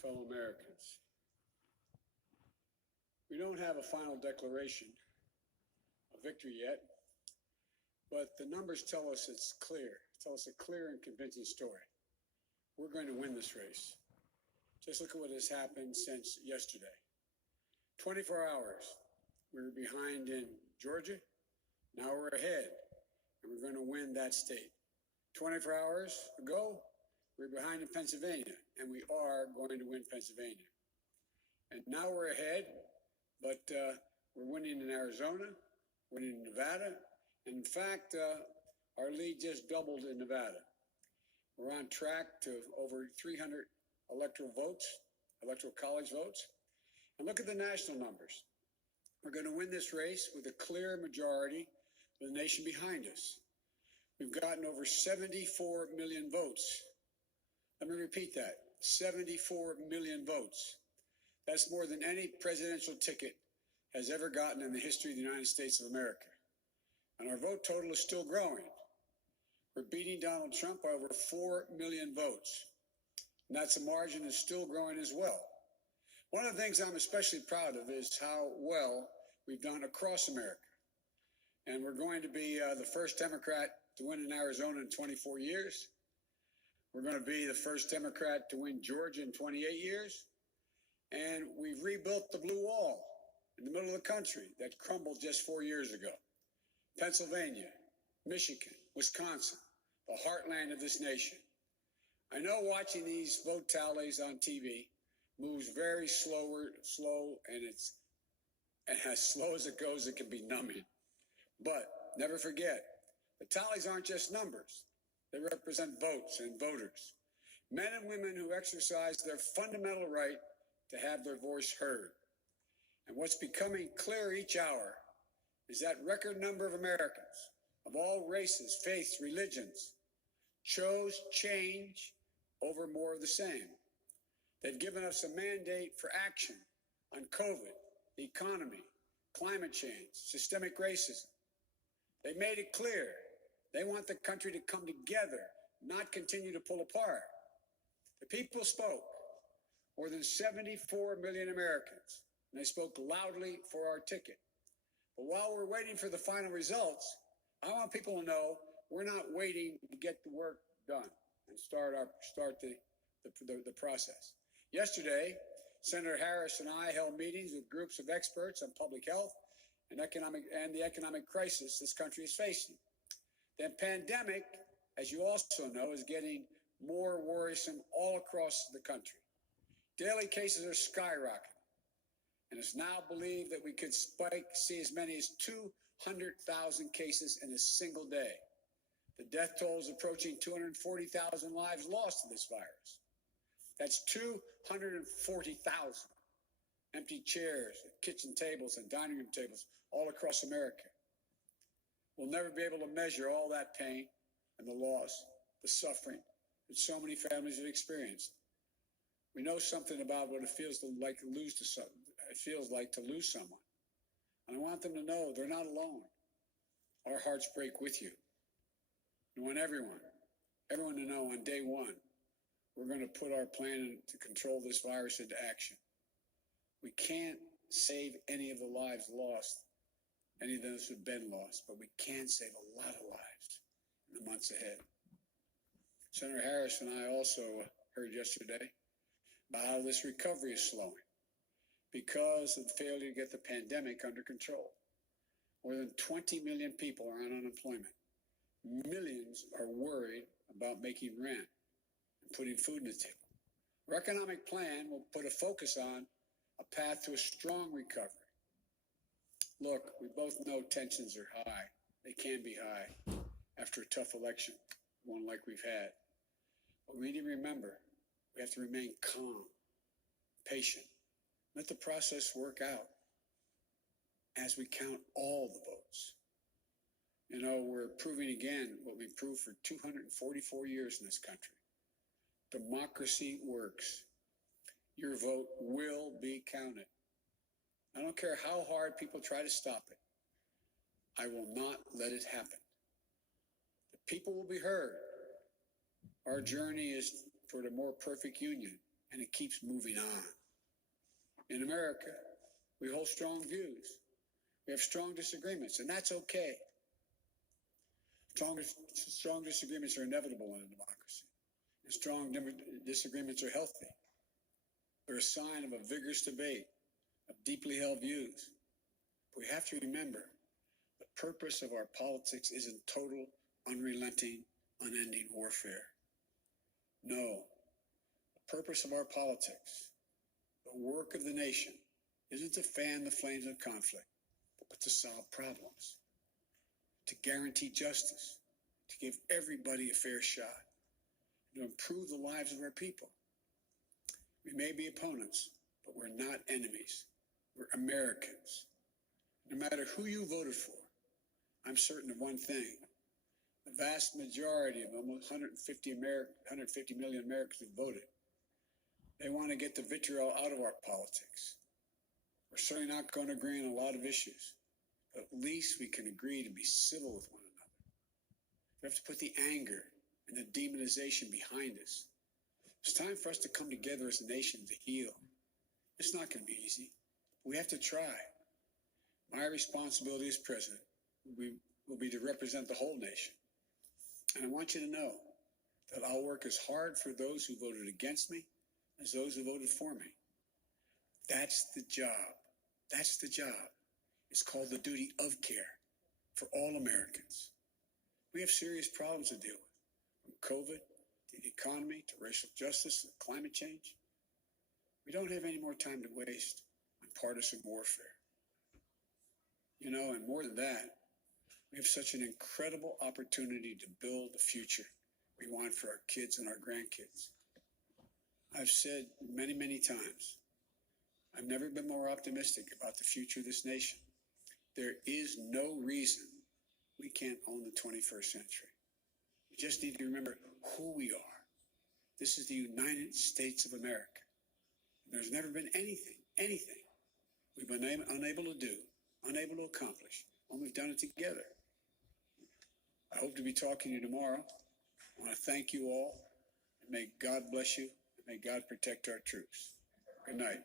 fellow Americans. We don't have a final declaration of victory yet, but the numbers tell us it's clear. Tell us a clear and convincing story. We're going to win this race. Just look at what has happened since yesterday. 24 hours, we were behind in Georgia. Now we're ahead, and we're going to win that state. 24 hours ago, we were behind in Pennsylvania, and we are going to win Pennsylvania. And now we're ahead, but we're winning in Arizona, winning in Nevada, and in fact, our lead just doubled in Nevada. We're on track to over 300 electoral college votes. And look at the national numbers. We're going to win this race with a clear majority of the nation behind us. We've gotten over 74 million votes. Let me repeat that, 74 million votes. That's more than any presidential ticket has ever gotten in the history of the United States of America. And our vote total is still growing. We're beating Donald Trump by over 4 million votes. And that's a margin that's still growing as well. One of the things I'm especially proud of is how well we've done across America. And we're going to be the first Democrat to win in Arizona in 24 years. We're going to be the first Democrat to win Georgia in 28 years. And we've rebuilt the blue wall in the middle of the country that crumbled just 4 years ago. Pennsylvania, Michigan, Wisconsin, the heartland of this nation. I know watching these vote tallies on TV moves very slow, and as slow as it goes, it can be numbing. But never forget, the tallies aren't just numbers. They represent votes and voters, men and women who exercise their fundamental right to have their voice heard. And what's becoming clear each hour is that record number of Americans of all races, faiths, religions chose change over more of the same. They've given us a mandate for action on COVID, the economy, climate change, systemic racism. They made it clear they want the country to come together, not continue to pull apart. The people spoke, more than 74 million Americans, and they spoke loudly for our ticket. But while we're waiting for the final results, I want people to know we're not waiting to get the work done and start the process. Yesterday, Senator Harris and I held meetings with groups of experts on public health and the economic crisis this country is facing. The pandemic, as you also know, is getting more worrisome all across the country. Daily cases are skyrocketing, and it's now believed that we could see as many as 200,000 cases in a single day. The death toll is approaching 240,000 lives lost to this virus. That's 240,000 empty chairs, kitchen tables, and dining room tables all across America. We'll never be able to measure all that pain and the loss, the suffering that so many families have experienced. We know something about what it feels like to lose someone. And I want them to know they're not alone. Our hearts break with you. I want everyone to know on day one, we're going to put our plan to control this virus into action. We can't save any of the lives lost, any of those who've been lost, but we can save a lot of lives in the months ahead. Senator Harris and I also heard yesterday about how this recovery is slowing because of the failure to get the pandemic under control. More than 20 million people are on unemployment. Millions are worried about making rent and putting food on the table. Our economic plan will put a focus on a path to a strong recovery. Look, we both know tensions are high. They can be high after a tough election, one like we've had. But we need to remember, we have to remain calm, patient, let the process work out as we count all the votes. You know, we're proving again what we've proved for 244 years in this country. Democracy works. Your vote will be counted. I don't care how hard people try to stop it. I will not let it happen. The people will be heard. Our journey is toward a more perfect union and it keeps moving on. In America, we hold strong views. We have strong disagreements, and that's okay. Strong disagreements are inevitable in a democracy, and strong disagreements are healthy. They're a sign of a vigorous debate, of deeply held views. We have to remember the purpose of our politics isn't total, unrelenting, unending warfare. No, the purpose of our politics, the work of the nation, isn't to fan the flames of conflict, but to solve problems, to guarantee justice, to give everybody a fair shot, and to improve the lives of our people. We may be opponents, but we're not enemies. We're Americans. No matter who you voted for, I'm certain of one thing. The vast majority of almost 150 million Americans who voted, they want to get the vitriol out of our politics. We're certainly not going to agree on a lot of issues, but at least we can agree to be civil with one another. We have to put the anger and the demonization behind us. It's time for us to come together as a nation to heal. It's not going to be easy. We have to try. My responsibility as president will be to represent the whole nation. And I want you to know that I'll work as hard for those who voted against me as those who voted for me. That's the job. That's the job. It's called the duty of care for all Americans. We have serious problems to deal with, from COVID to the economy to racial justice and climate change. We don't have any more time to waste on partisan warfare. You know, and more than that, we have such an incredible opportunity to build the future we want for our kids and our grandkids. I've said many, many times, I've never been more optimistic about the future of this nation. There is no reason we can't own the 21st century. We just need to remember who we are. This is the United States of America. There's never been anything we've been unable to do, unable to accomplish when we've done it together. I hope to be talking to you tomorrow. I want to thank you all, and may God bless you, and may God protect our troops. Good night.